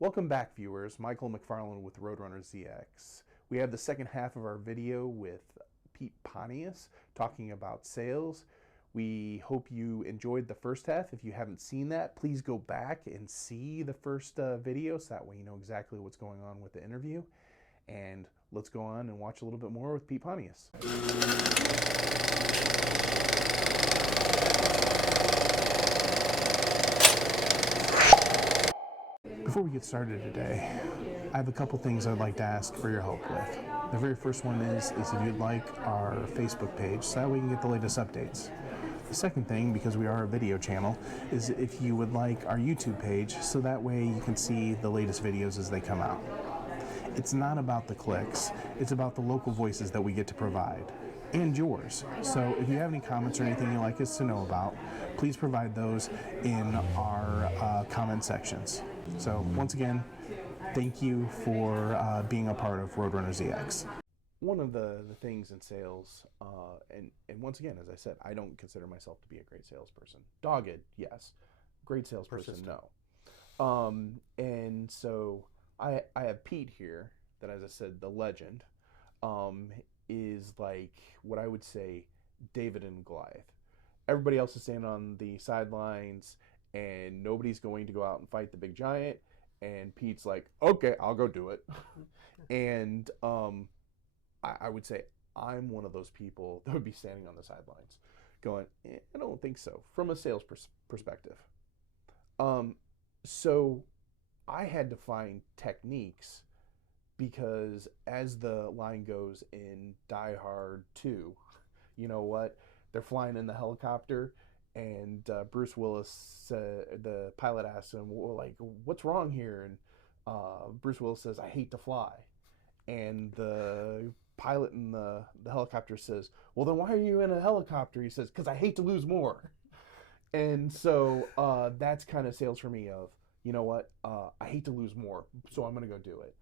Welcome back, viewers. Michael McFarland with Roadrunner ZX. We have the second half of our video with Pete Pontius talking about sales. We hope you enjoyed the first half. If you haven't seen that, please go back and see the first video so that way you know exactly what's going on with the interview. And let's go on and watch a little bit more with Pete Pontius. Before we get started today, I have a couple things I'd like to ask for your help with. The very first one is if you'd like our Facebook page so that we can get the latest updates. The second thing, because we are a video channel, is if you would like our YouTube page so that way you can see the latest videos as they come out. It's not about the clicks, it's about the local voices that we get to provide, and yours. So if you have any comments or anything you'd like us to know about, please provide those in our comment sections. So once again, thank you for being a part of Roadrunner ZX. One of the things in sales, and once again, as I said, I don't consider myself to be a great salesperson. Dogged, yes. Great salesperson, no. And so I have Pete here, that, as I said, the legend, is like what I would say David and Goliath. Everybody else is standing on the sidelines, and nobody's going to go out and fight the big giant. And Pete's like, okay, I'll go do it. And I would say I'm one of those people that would be standing on the sidelines going, I don't think so, from a sales perspective. So I had to find techniques because, as the line goes in Die Hard 2, you know what? They're flying in the helicopter, and Bruce Willis, the pilot, asks him, well, like, what's wrong here? And Bruce Willis says, I hate to fly. And the pilot in the helicopter says, well, then why are you in a helicopter? He says, because I hate to lose more. And so that's kind of sales for me of, you know what, I hate to lose more, so I'm going to go do it.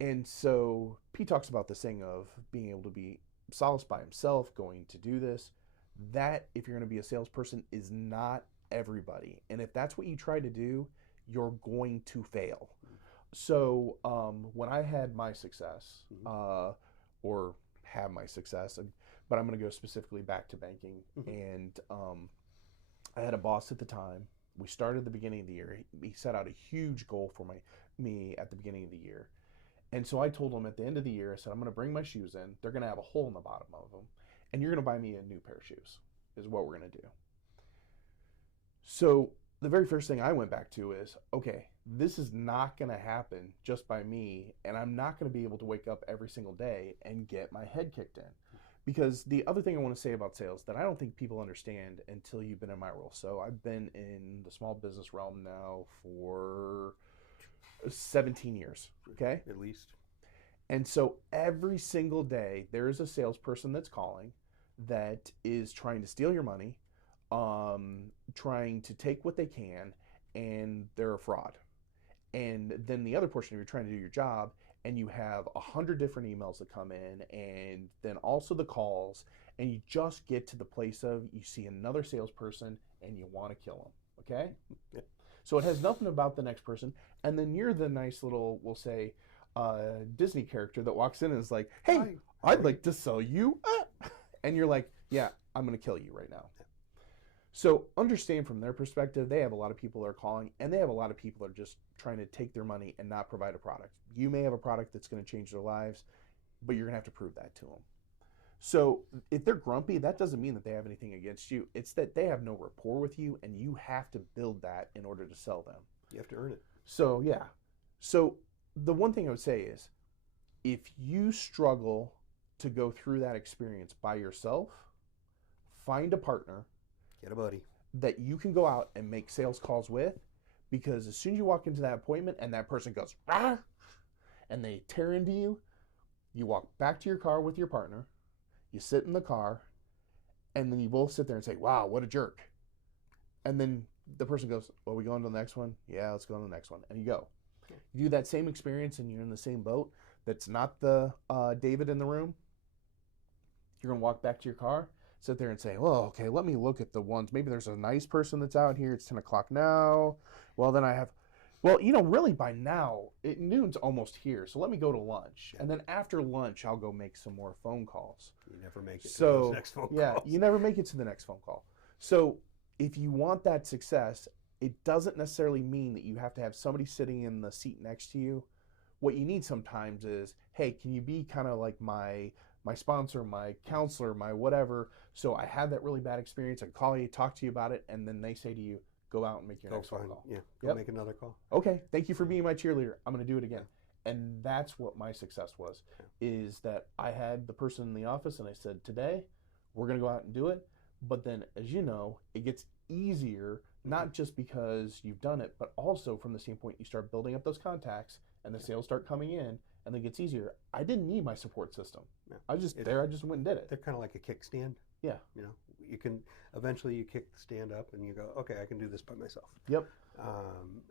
And so Pete talks about this thing of being able to be solaced by himself, going to do this. That, if you're going to be a salesperson, is not everybody. And if that's what you try to do, you're going to fail. So when I had my success, or have my success, but I'm going to go specifically back to banking. And I had a boss at the time. We started at the beginning of the year. He set out a huge goal for me at the beginning of the year. And so I told him at the end of the year, I said, I'm going to bring my shoes in. They're going to have a hole in the bottom of them. And you're going to buy me a new pair of shoes, is what we're going to do. So the very first thing I went back to is, okay, this is not going to happen just by me, and I'm not going to be able to wake up every single day and get my head kicked in. Because the other thing I want to say about sales that I don't think people understand until you've been in my role. So I've been in the small business realm now for 17 years, okay? At least. And so every single day there is a salesperson that's calling that is trying to steal your money, trying to take what they can, and they're a fraud. And then the other portion of you're trying to do your job, and you have 100 different emails that come in, and then also the calls, and you just get to the place of you see another salesperson and you want to kill them, okay? Yeah. So it has nothing about the next person, and then you're the nice little, we'll say, Disney character that walks in and is like, hey, I'd like to sell you. And you're like, yeah, I'm going to kill you right now. So understand from their perspective, they have a lot of people that are calling, and they have a lot of people that are just trying to take their money and not provide a product. You may have a product that's going to change their lives, but you're going to have to prove that to them. So if they're grumpy, that doesn't mean that they have anything against you. It's that they have no rapport with you, and you have to build that in order to sell them. You have to earn it. So, yeah. So the one thing I would say is, if you struggle to go through that experience by yourself, find a partner. Get a buddy that you can go out and make sales calls with, because as soon as you walk into that appointment and that person goes, ah, and they tear into you, you walk back to your car with your partner, you sit in the car, and then you both sit there and say, wow, what a jerk. And then the person goes, well, we going to the next one? Yeah, let's go on to the next one. And you go. You do that same experience and you're in the same boat. That's not the David in the room. You're going to walk back to your car, sit there and say, well, okay, let me look at the ones. Maybe there's a nice person that's out here. It's 10 o'clock now. Well, then I have, Well, really by now, noon's almost here. So let me go to lunch. And then after lunch, I'll go make some more phone calls. You never make it to those next phone calls. Yeah, you never make it to the next phone call. So if you want that success, it doesn't necessarily mean that you have to have somebody sitting in the seat next to you. What you need sometimes is, hey, can you be kind of like my sponsor, my counselor, my whatever? So I had that really bad experience. I call you, talk to you about it, and then they say to you, go out and make your next phone call. Yeah, go make another call. Okay, thank you for being my cheerleader. I'm going to do it again. And that's what my success was, is that I had the person in the office and I said, today, we're going to go out and do it. But then, as you know, it gets easier, not just because you've done it, but also from the standpoint you start building up those contacts and the sales start coming in, and then it gets easier. I didn't need my support system. I was just there. I just went and did it. They're kind of like a kickstand. Yeah. You can eventually you kick the stand up and you go, okay, I can do this by myself. Yep.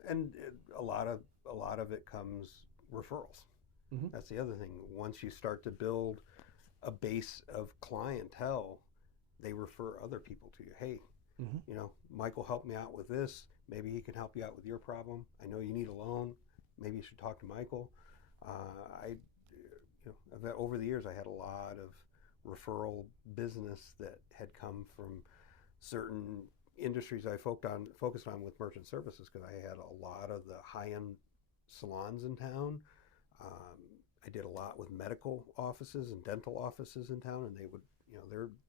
And a lot of it comes referrals. Mm-hmm. That's the other thing. Once you start to build a base of clientele, they refer other people to you. Hey, Michael helped me out with this. Maybe he can help you out with your problem. I know you need a loan. Maybe you should talk to Michael. Over the years, I had a lot of referral business that had come from certain industries I focused on with merchant services, because I had a lot of the high-end salons in town. I did a lot with medical offices and dental offices in town, and they would,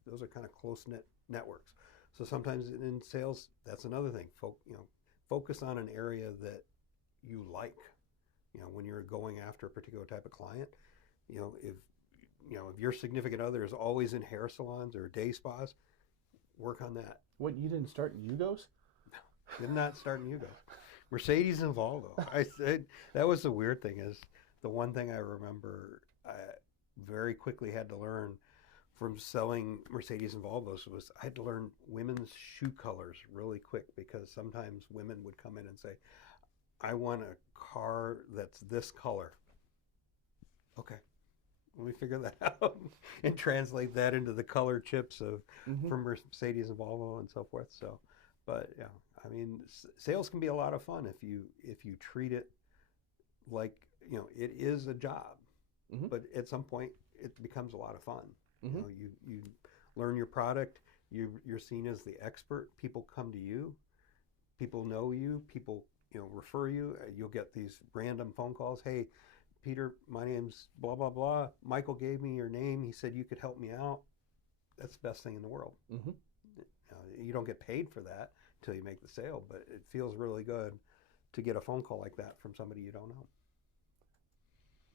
those are kind of close-knit networks. So sometimes in sales, that's another thing. Focus on an area that you like. When you're going after a particular type of client, if your significant other is always in hair salons or day spas, work on that. What, you didn't start in Yugos? No, did not start in Yugos. Mercedes and Volvo. That was the weird thing, is the one thing I remember I very quickly had to learn from selling Mercedes and Volvos was I had to learn women's shoe colors really quick, because sometimes women would come in and say, I want a car that's this color. Okay, let me figure that out and translate that into the color chips from Mercedes and Volvo and so forth. So, but yeah, I mean, sales can be a lot of fun if you treat it like, it is a job, but at some point it becomes a lot of fun. You learn your product. You're seen as the expert. People come to you. People know you. People refer you. You'll get these random phone calls. Hey, Peter, my name's blah, blah, blah. Michael gave me your name. He said you could help me out. That's the best thing in the world. You don't get paid for that until you make the sale, but it feels really good to get a phone call like that from somebody you don't know.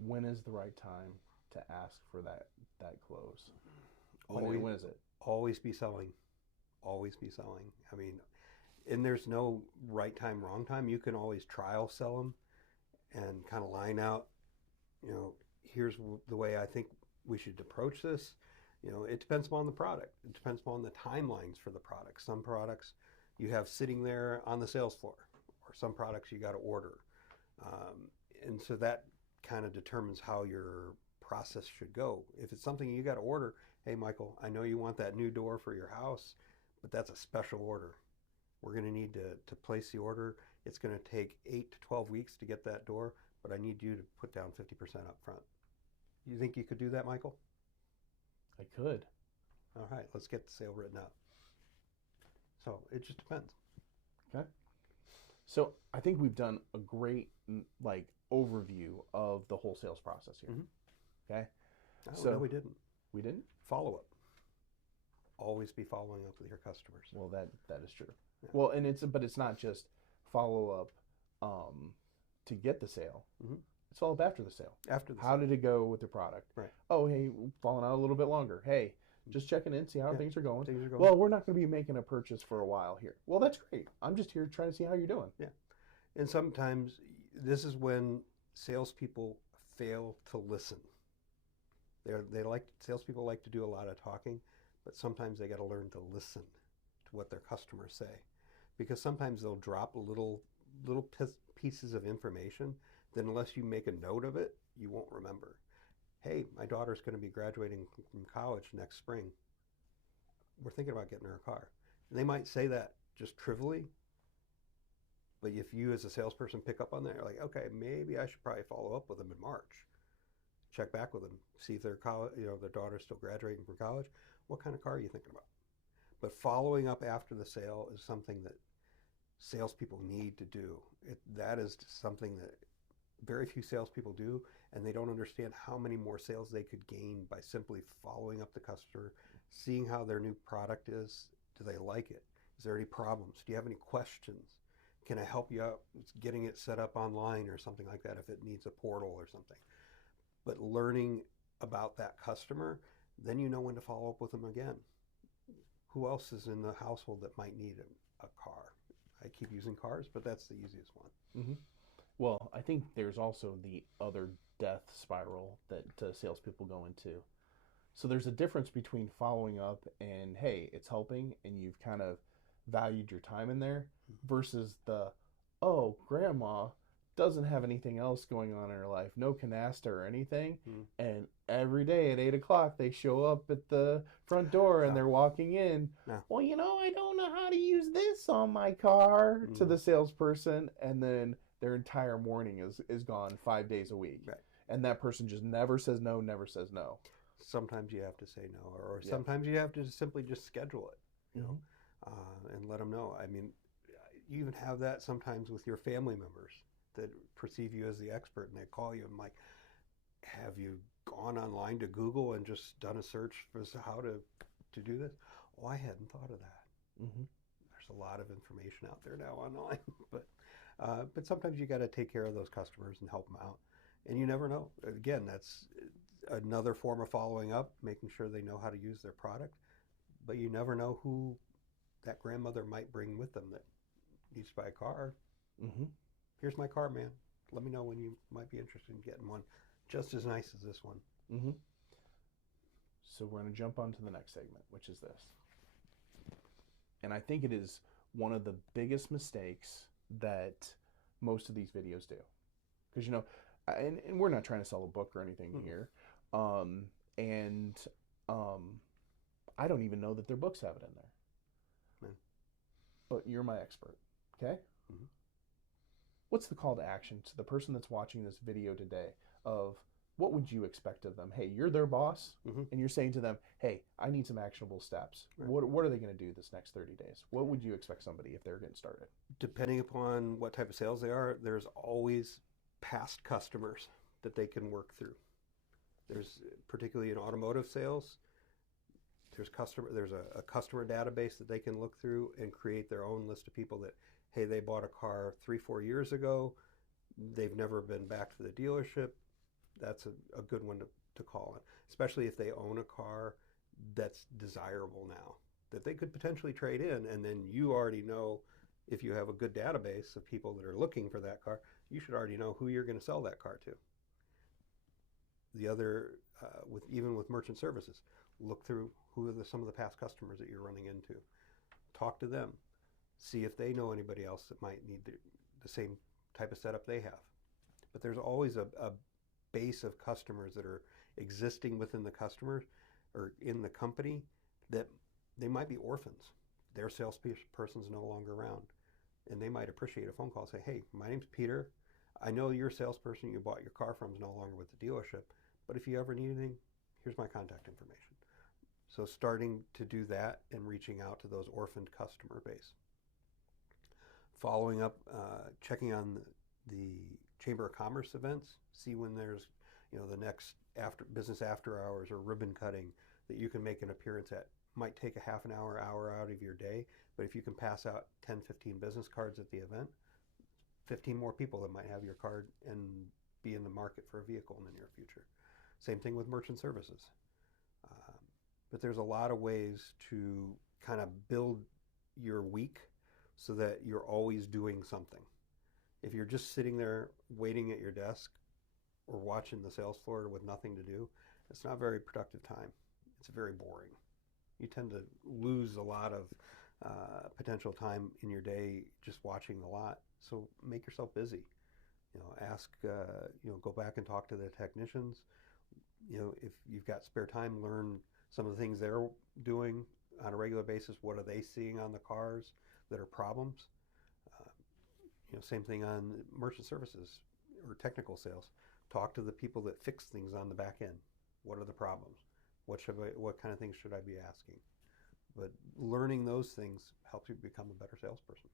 When is the right time to ask for that close? When is it? Always be selling. Always be selling. I mean, and there's no right time, wrong time. You can always trial sell them and kind of line out, here's the way I think we should approach this. It depends upon the product. It depends upon the timelines for the product. Some products you have sitting there on the sales floor, or some products you got to order. And so that kind of determines how your process should go. If it's something you got to order, hey, Michael, I know you want that new door for your house, but that's a special order. We're going to need to place the order. It's going to take 8 to 12 weeks to get that door, but I need you to put down 50% up front. You think you could do that, Michael? I could. All right, let's get the sale written up. So it just depends. Okay. So I think we've done a great overview of the whole sales process here. Okay. No, we didn't. We didn't? Follow up. Always be following up with your customers. Well, that is true. Yeah. Well, and it's not just follow up to get the sale. It's follow up after the sale. How did it go with the product? Right. Oh, hey, falling out a little bit longer. Hey, just checking in, see how things are going. Well, we're not going to be making a purchase for a while here. Well, that's great. I'm just here trying to see how you're doing. Yeah. And sometimes this is when salespeople fail to listen. Salespeople like to do a lot of talking, but sometimes they got to learn to listen to what their customers say, because sometimes they'll drop little pieces of information that unless you make a note of it, you won't remember. Hey, my daughter's going to be graduating from college next spring. We're thinking about getting her a car. And they might say that just trivially, But if you as a salesperson pick up on that, you're like, okay, maybe I should probably follow up with them in March. Check back with them, see if their their daughter's still graduating from college. What kind of car are you thinking about? But following up after the sale is something that salespeople need to do. That is something that very few salespeople do, and they don't understand how many more sales they could gain by simply following up the customer, seeing how their new product is. Do they like it? Is there any problems? Do you have any questions? Can I help you out with getting it set up online or something like that if it needs a portal or something? But learning about that customer, then you know when to follow up with them again. Who else is in the household that might need a car? I keep using cars, but that's the easiest one. Mm-hmm. Well, I think there's also the other death spiral that salespeople go into. So there's a difference between following up and, hey, it's helping, and you've kind of valued your time in there, versus the, oh, grandma doesn't have anything else going on in her life, no canasta or anything, and every day at 8 o'clock they show up at the front door and they're walking in. Well, I don't know how to use this on my car, to the salesperson, and then their entire morning is gone 5 days a week. Right. And that person just never says no, never says no. Sometimes you have to say no, or sometimes you have to simply just schedule it, and let them know. I mean, you even have that sometimes with your family members that perceive you as the expert, and they call you and like, have you gone online to Google and just done a search for how to do this? Oh, I hadn't thought of that. Mm-hmm. There's a lot of information out there now online, but sometimes you got to take care of those customers and help them out. And you never know. Again, that's another form of following up, making sure they know how to use their product. But you never know who that grandmother might bring with them that needs to buy a car. Mm-hmm. Here's my car, man. Let me know when you might be interested in getting one just as nice as this one. Mm-hmm. So we're going to jump on to the next segment, which is this. And I think it is one of the biggest mistakes that most of these videos do. Because, and we're not trying to sell a book or anything here. I don't even know that their books have it in there. But you're my expert, okay? Mm-hmm. What's the call to action to the person that's watching this video today of what would you expect of them? Hey, you're their boss, and you're saying to them, hey, I need some actionable steps. Right. What are they going to do this next 30 days? What would you expect somebody if they're getting started? Depending upon what type of sales they are, there's always past customers that they can work through. There's, particularly in automotive sales, there's a customer database that they can look through and create their own list of people that, hey, they bought a car 3-4 years ago. They've never been back to the dealership. That's a good one to call on, especially if they own a car that's desirable now, that they could potentially trade in. And then you already know, if you have a good database of people that are looking for that car, you should already know who you're going to sell that car to. The other, even with merchant services, look through who are some of the past customers that you're running into. Talk to them. See if they know anybody else that might need the same type of setup they have. But there's always a base of customers that are existing within the customer or in the company that they might be orphans. Their salesperson's no longer around. And they might appreciate a phone call and say, hey, my name's Peter. I know your salesperson you bought your car from is no longer with the dealership, but if you ever need anything, here's my contact information. So starting to do that and reaching out to those orphaned customer base. Following up, checking on the Chamber of Commerce events, see when there's the next business after hours or ribbon cutting that you can make an appearance at. Might take a half an hour out of your day, but if you can pass out 10, 15 business cards at the event, 15 more people that might have your card and be in the market for a vehicle in the near future. Same thing with merchant services. But there's a lot of ways to kind of build your week so that you're always doing something. If you're just sitting there waiting at your desk or watching the sales floor with nothing to do, it's not very productive time. It's very boring. You tend to lose a lot of potential time in your day just watching the lot. So make yourself busy. Ask, go back and talk to the technicians. If you've got spare time, learn some of the things they're doing on a regular basis. What are they seeing on the cars that are problems? Same thing on merchant services or technical sales. Talk to the people that fix things on the back end. What are the problems? What kind of things should I be asking? But learning those things helps you become a better salesperson.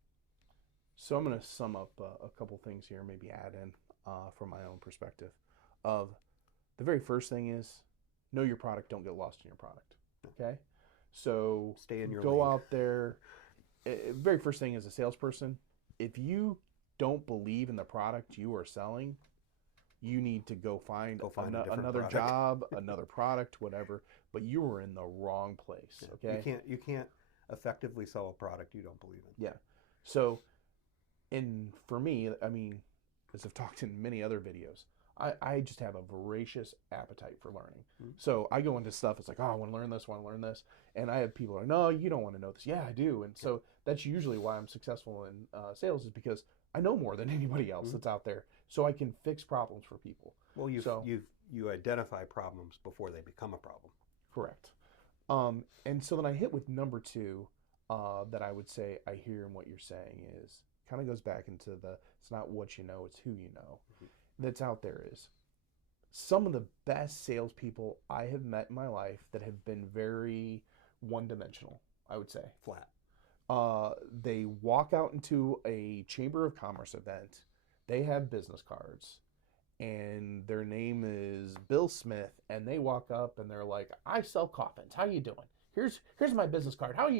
So I'm going to sum up a couple things here, maybe add in from my own perspective. Of the very first thing is know your product, don't get lost in your product. Okay, so Stay in your go lane. out there. Very first thing as a salesperson, if you don't believe in the product you are selling, you need to go find another product. job, another product, whatever. But you are in the wrong place. Okay, You can't effectively sell a product you don't believe in. yeah. So, and for me, I mean, as I've talked in many other videos, I just have a voracious appetite for learning. Mm-hmm. So I go into stuff, it's like, oh, I want to learn this, want to learn this. And I have people like, no, you don't want to know this. Yeah, I do. And so that's usually why I'm successful in sales, is because I know more than anybody else that's out there. So I can fix problems for people. Well, you identify problems before they become a problem. Correct. And so then I hit with number two that I would say I hear in what you're saying is kind of goes back into it's not what you know, it's who you know. That's out there is some of the best salespeople I have met in my life that have been very one-dimensional, I would say. Flat. They walk out into a Chamber of Commerce event, they have business cards, and their name is Bill Smith, and they walk up and they're like, I sell coffins. How you doing? Here's my business card. How's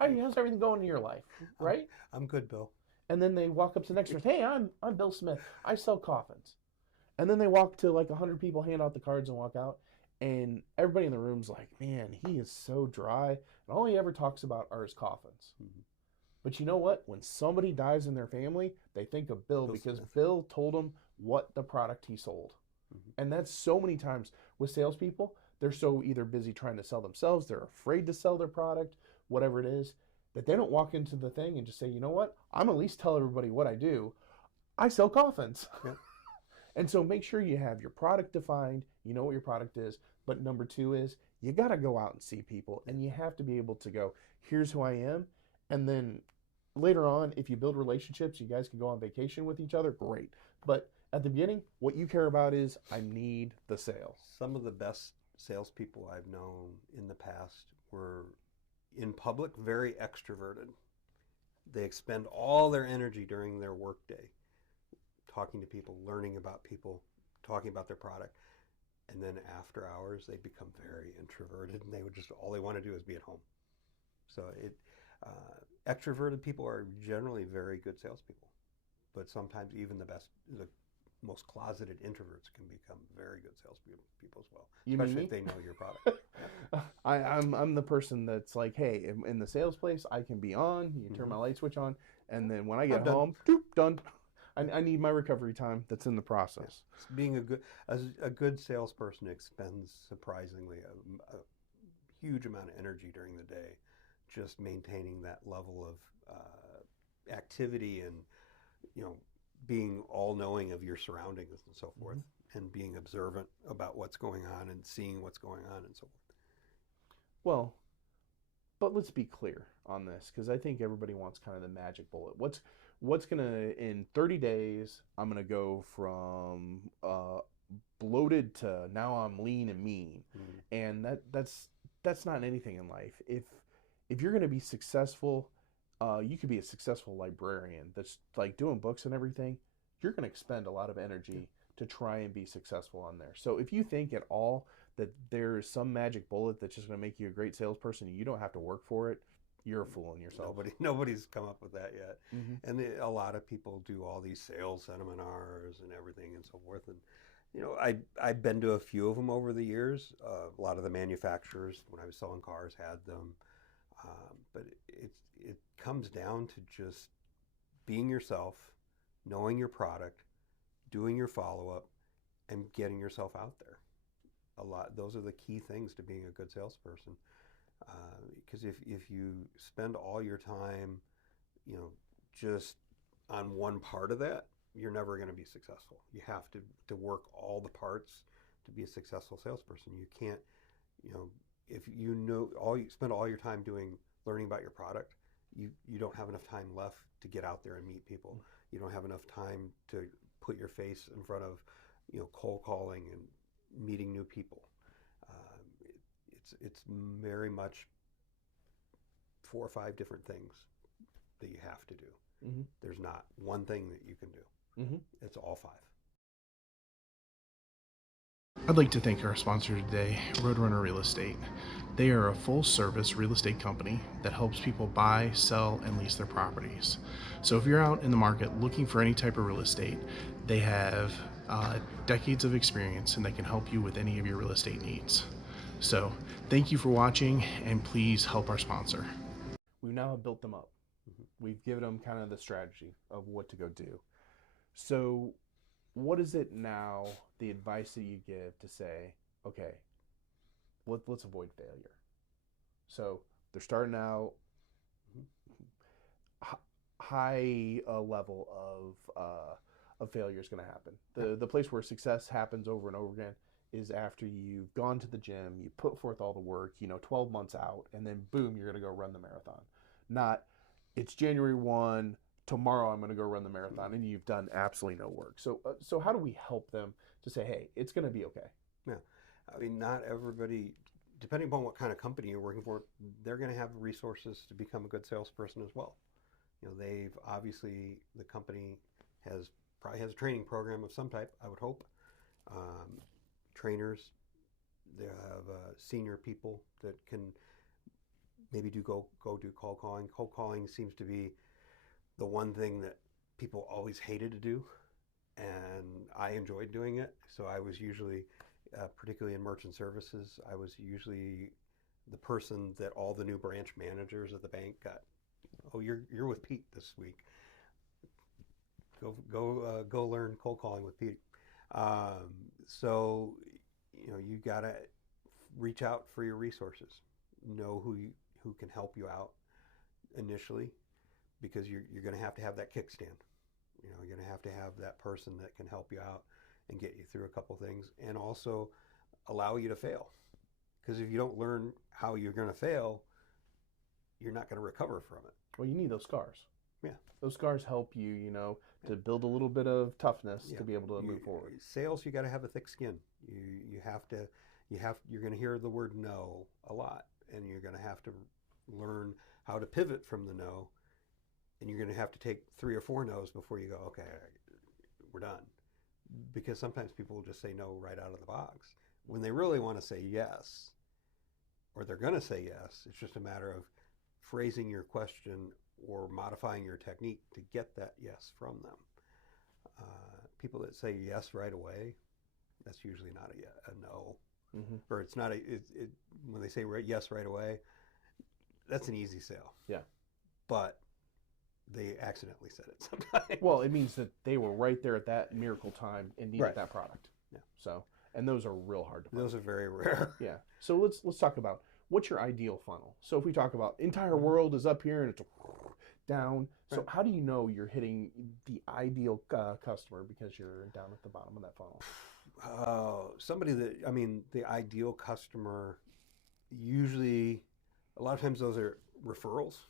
everything going in your life? Right? I'm good, Bill. And then they walk up to the next person. Hey, I'm Bill Smith. I sell coffins. And then they walk to like 100 people, hand out the cards, and walk out. And everybody in the room's like, man, he is so dry. And all he ever talks about are his coffins. Mm-hmm. But you know what? When somebody dies in their family, they think of Bill because Smith. Bill told them what the product he sold. Mm-hmm. And that's so many times with salespeople. They're so either busy trying to sell themselves, they're afraid to sell their product, whatever it is, that they don't walk into the thing and just say, you know what? I'm at least tell everybody what I do. I sell coffins. Yep. And so make sure you have your product defined, you know what your product is. But number two is you got to go out and see people, and you have to be able to go, here's who I am. And then later on, if you build relationships, you guys can go on vacation with each other, great. But at the beginning, what you care about is I need the sale. Some of the best salespeople I've known in the past were in public very extroverted. They expend all their energy during their workday talking to people, learning about people, talking about their product. And then after hours, they become very introverted, and they would just, all they want to do is be at home. So extroverted people are generally very good salespeople, but sometimes even the most closeted introverts can become very good salespeople as well, especially if they know your product. I'm the person that's like, hey, in the sales place, I can be on, you turn my light switch on, and then when I get home, done. I need my recovery time that's in the process. Yeah. Being a good salesperson expends surprisingly a huge amount of energy during the day, just maintaining that level of activity and, being all-knowing of your surroundings and so forth, and being observant about what's going on and seeing what's going on and so forth. Well, but let's be clear on this, because I think everybody wants kind of the magic bullet. What's going to, in 30 days, I'm going to go from bloated to now I'm lean and mean. Mm-hmm. And that's not anything in life. If you're going to be successful, you could be a successful librarian that's like doing books and everything. You're going to expend a lot of energy to try and be successful on there. So if you think at all that there's some magic bullet that's just going to make you a great salesperson and you don't have to work for it, you're fooling yourself. Nobody's come up with that yet. Mm-hmm. And a lot of people do all these sales seminars and everything and so forth. And I've been to a few of them over the years. A lot of the manufacturers, when I was selling cars, had them. But it comes down to just being yourself, knowing your product, doing your follow-up, and getting yourself out there. Those are the key things to being a good salesperson. Because if you spend all your time, just on one part of that, you're never going to be successful. You have to work all the parts to be a successful salesperson. You can't, if you spend all your time learning about your product, you don't have enough time left to get out there and meet people. You don't have enough time to put your face in front of, cold calling and meeting new people. It's very much 4 or 5 different things that you have to do. Mm-hmm. There's not one thing that you can do. Mm-hmm. It's all 5. I'd like to thank our sponsor today, Roadrunner Real Estate. They are a full-service real estate company that helps people buy, sell, and lease their properties. So if you're out in the market looking for any type of real estate, they have decades of experience and they can help you with any of your real estate needs. So thank you for watching, and please help our sponsor. We now have built them up. We've given them kind of the strategy of what to go do. So what is it now, the advice that you give to say, okay, let's avoid failure? So they're starting out, high level of failure is going to happen. The place where success happens over and over again is after you've gone to the gym, you put forth all the work, 12 months out, and then boom, you're going to go run the marathon. Not, it's January 1, tomorrow I'm going to go run the marathon, and you've done absolutely no work. So how do we help them to say, hey, it's going to be okay? Yeah. I mean, not everybody, depending upon what kind of company you're working for, they're going to have resources to become a good salesperson as well. They've obviously, the company probably has a training program of some type, I would hope. Trainers, they have senior people that can maybe go do cold calling. Cold calling seems to be the one thing that people always hated to do, and I enjoyed doing it. So I was usually, particularly in merchant services, I was usually the person that all the new branch managers at the bank got. Oh, you're with Pete this week. Go learn cold calling with Pete. So you gotta reach out for your resources. Know who can help you out initially, because you're going to have that kickstand. You're going to have that person that can help you out and get you through a couple things, and also allow you to fail. Because if you don't learn how you're going to fail, you're not going to recover from it. Well, you need those scars. Yeah. Those scars help you, to build a little bit of toughness to be able to move forward. Sales, you got to have a thick skin. You're going to hear the word no a lot, and you're going to have to learn how to pivot from the no, and you're going to have to take 3 or 4 no's before you go, okay, we're done. Because sometimes people will just say no right out of the box when they really want to say yes, or they're going to say yes. It's just a matter of phrasing your question or modifying your technique to get that yes from them. People that say yes right away, that's usually not a no. Mm-hmm. Or it's not when they say yes right away, that's an easy sale. Yeah. But they accidentally said it sometimes. Well, it means that they were right there at that miracle time and needed that product. Yeah. So, and those are real hard to find. Those are very rare. Yeah. So let's talk about what's your ideal funnel. So if we talk about entire world is up here and it's down. So how do you know you're hitting the ideal customer because you're down at the bottom of that funnel? The ideal customer, usually, a lot of times those are referrals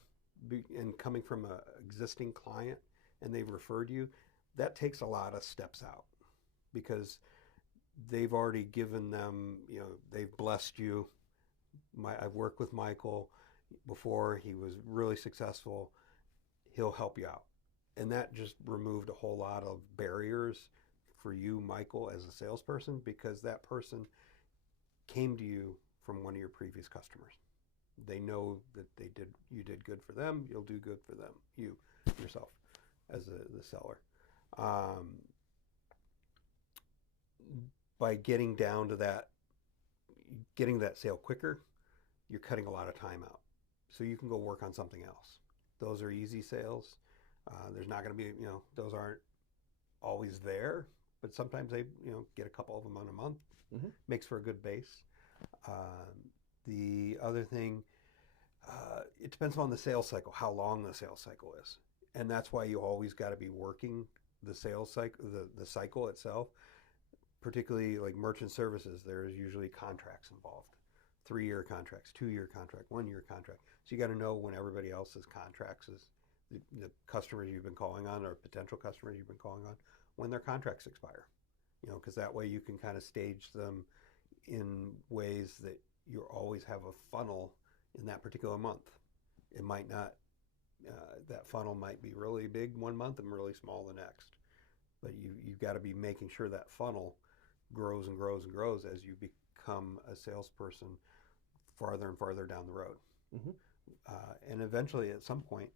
and coming from an existing client, and they've referred you. That takes a lot of steps out because they've already given them, they've blessed you. I've worked with Michael before. He was really successful. He'll help you out. And that just removed a whole lot of barriers for you, Michael, as a salesperson, because that person came to you from one of your previous customers. They know that you did good for them. You'll do good for them, you yourself, as the seller. By getting down to that, getting that sale quicker, you're cutting a lot of time out. So you can go work on something else. Those are easy sales. There's not going to be, those aren't always there, but sometimes they, get a couple of them on a month. Mm-hmm. Makes for a good base. The other thing, it depends on the sales cycle, how long the sales cycle is. And that's why you always got to be working the sales cycle, the cycle itself, particularly like merchant services. There's usually contracts involved. 3-year contracts, 2-year contract, 1-year contract. So you got to know when everybody else's contracts is the customers you've been calling on or potential customers you've been calling on when their contracts expire. Because that way you can kind of stage them in ways that you always have a funnel in that particular month. It might not, that funnel might be really big one month and really small the next. But you've got to be making sure that funnel grows and grows and grows as you become a salesperson farther and farther down the road. Mm-hmm. And eventually at some point,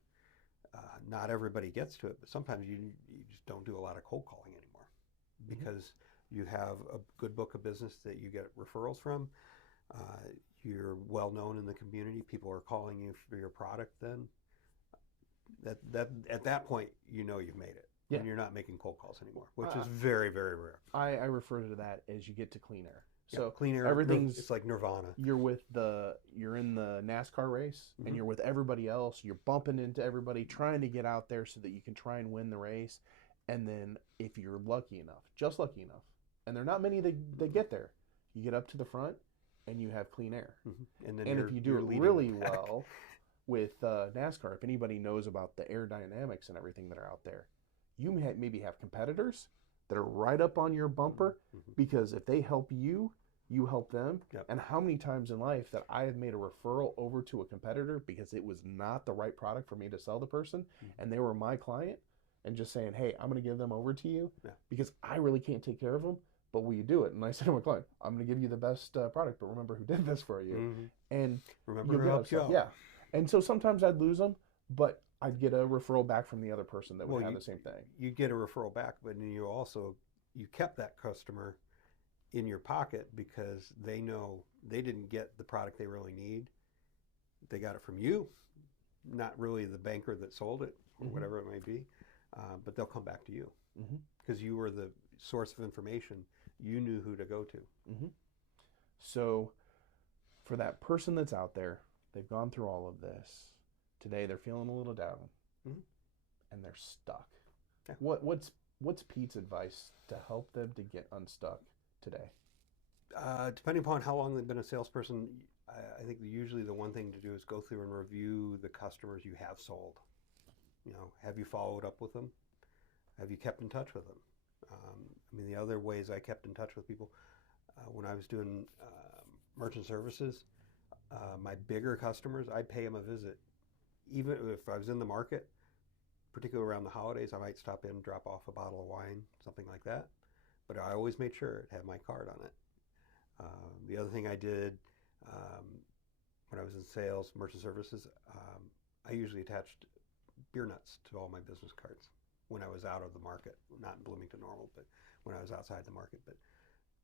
not everybody gets to it, but sometimes you just don't do a lot of cold calling anymore because you have a good book of business that you get referrals from. You're well known in the community. People are calling you for your product then. That at that point, you've made it. Yeah. And you're not making cold calls anymore, which is very, very rare. I refer to that as you get to clean air. So clean air, everything's, it's like nirvana. You're in the NASCAR race and you're with everybody else. You're bumping into everybody, trying to get out there so that you can try and win the race. And then if you're lucky enough, just lucky enough, and there are not many that get there, you get up to the front and you have clean air. And then if you do it really well with NASCAR, if anybody knows about the aerodynamics and everything that are out there, you maybe have competitors that are right up on your bumper because if they help you, you help them. Yep. And how many times in life that I have made a referral over to a competitor because it was not the right product for me to sell the person and they were my client and just saying, hey, I'm going to give them over to you because I really can't take care of them, but will you do it? And I said to my client, I'm going to give you the best product, but remember who did this for you. And remember who helped you out. Yeah. And so sometimes I'd lose them, but I'd get a referral back from the other person that would have the same thing. You get a referral back, but then you kept that customer in your pocket because they know they didn't get the product they really need. They got it from you, not really the banker that sold it or whatever it may be, but they'll come back to you because you were the source of information. You knew who to go to. So for that person that's out there, they've gone through all of this. Today they're feeling a little down and they're stuck. Yeah. What's Pete's advice to help them to get unstuck today? Depending upon how long they've been a salesperson, I think usually the one thing to do is go through and review the customers you have sold. Have you followed up with them? Have you kept in touch with them? The other ways I kept in touch with people when I was doing merchant services, my bigger customers, I'd pay them a visit. Even if I was in the market, particularly around the holidays, I might stop in, drop off a bottle of wine, something like that. But I always made sure it had my card on it. The other thing I did when I was in sales, merchant services, I usually attached beer nuts to all my business cards when I was out of the market, not in Bloomington Normal, but when I was outside the market. But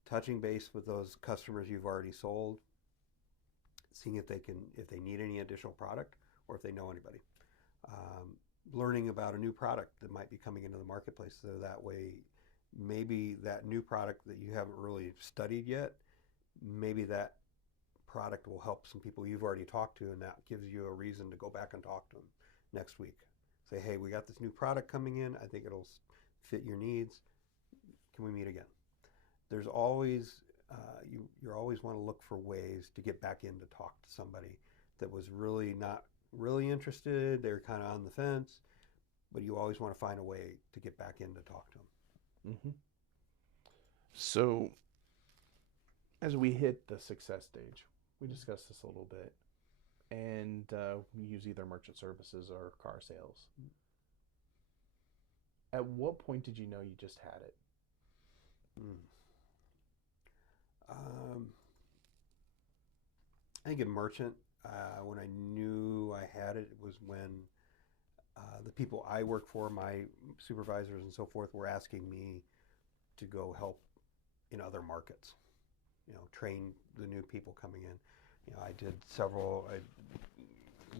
touching base with those customers you've already sold, seeing if they need any additional product or if they know anybody. Learning about a new product that might be coming into the marketplace, so that way maybe that new product that you haven't really studied yet, maybe that product will help some people you've already talked to, and that gives you a reason to go back and talk to them next week. Say, hey, we got this new product coming in. I think it'll fit your needs. Can we meet again? There's always, you always want to look for ways to get back in to talk to somebody that was really not really interested. They're kind of on the fence, but you always want to find a way to get back in to talk to them. So as we hit the success stage, we discussed this a little bit, and we use either merchant services or car sales. At what point did you know you just had it? I think in merchant, when I knew I had it, was when the people I work for, my supervisors and so forth, were asking me to go help in other markets, train the new people coming in. I did several,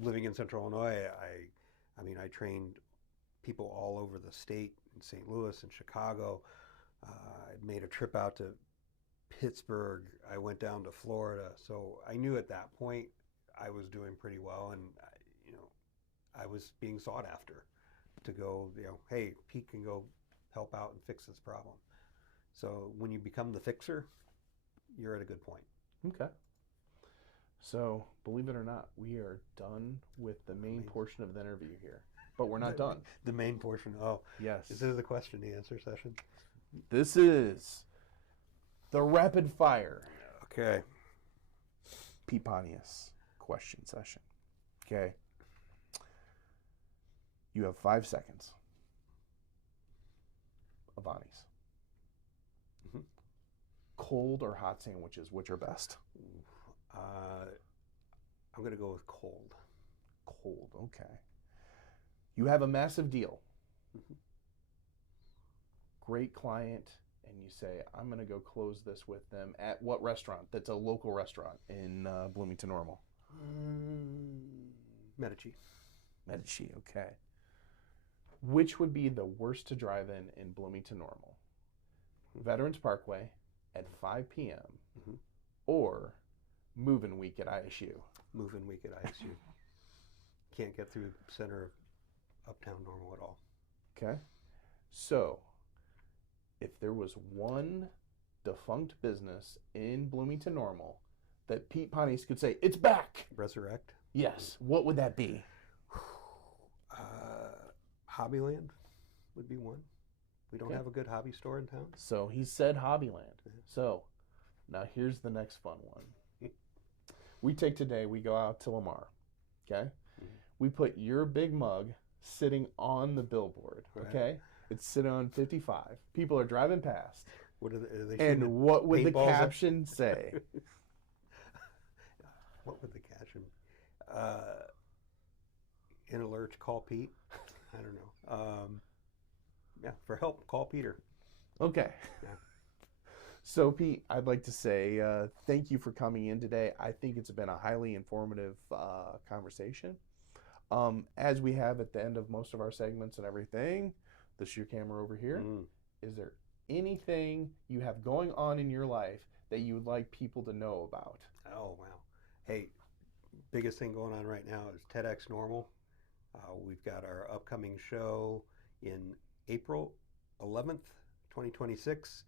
living in Central Illinois, I trained people all over the state, in St. Louis and Chicago. I made a trip out to Pittsburgh. I went down to Florida. So I knew at that point I was doing pretty well, and I was being sought after to go, hey, Pete can go help out and fix this problem. So when you become the fixer, you're at a good point. Okay. So believe it or not, we are done with the main portion of the interview here. but we're not done. The main portion. Oh, Yes. is this the question and answer session? This is the rapid fire Okay. Pete Pontius question session. Okay. You have 5 seconds. Avani's. Mhm. Cold or hot sandwiches, which are best? I'm going to go with cold. Cold, okay. You have a massive deal. Mhm. Great client, and you say, I'm going to go close this with them at what restaurant? That's a local restaurant in Bloomington Normal. Medici. Medici, okay. Which would be the worst to drive in Bloomington Normal? Veterans Parkway at 5 p.m. Mhm. or Move-In Week at ISU? Move-in week at ISU. Can't get through the center of uptown Normal at all. Okay. So, if there was one defunct business in Bloomington Normal that Pete Pontius could say, it's back! Resurrect. Yes. What would that be? Hobbyland would be one. We don't Okay. have a good hobby store in town. So, he said Hobbyland. So, now here's the next fun one. We take today, we go out to Lamar. Okay? We put your big mug sitting on the billboard. Right. Okay? It's sitting on 55. People are driving past. What are they And shooting what would the paintballs at? caption say? What would the caption? In a lurch, call Pete. I don't know. Yeah, for help, call Peter. Okay. Yeah. So, Pete, I'd like to say thank you for coming in today. I think it's been a highly informative conversation. As we have at the end of most of our segments and everything, this is your camera over here. Is there anything you have going on in your life that you would like people to know about? Oh, wow. Hey, biggest thing going on right now is TEDx Normal. We've got our upcoming show in April 11th, 2026,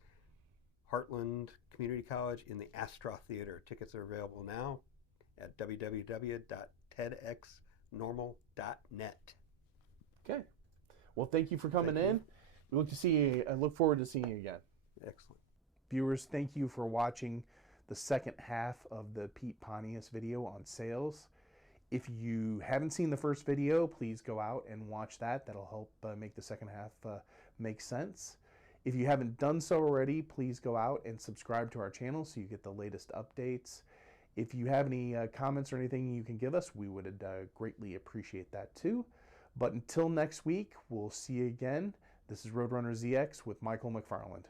Heartland Community College in the Astroth Theater. Tickets are available now at www.tedxnormal.net. Okay. Well, thank you for coming in. We look to see you. I look forward to seeing you again. Excellent. Viewers, thank you for watching the second half of the Pete Pontius video on sales. If you haven't seen the first video, please go out and watch that. That'll help make the second half make sense. If you haven't done so already, please go out and subscribe to our channel so you get the latest updates. If you have any comments or anything you can give us, we would greatly appreciate that too. But until next week, we'll see you again. This is Roadrunner ZX with Michael McFarland.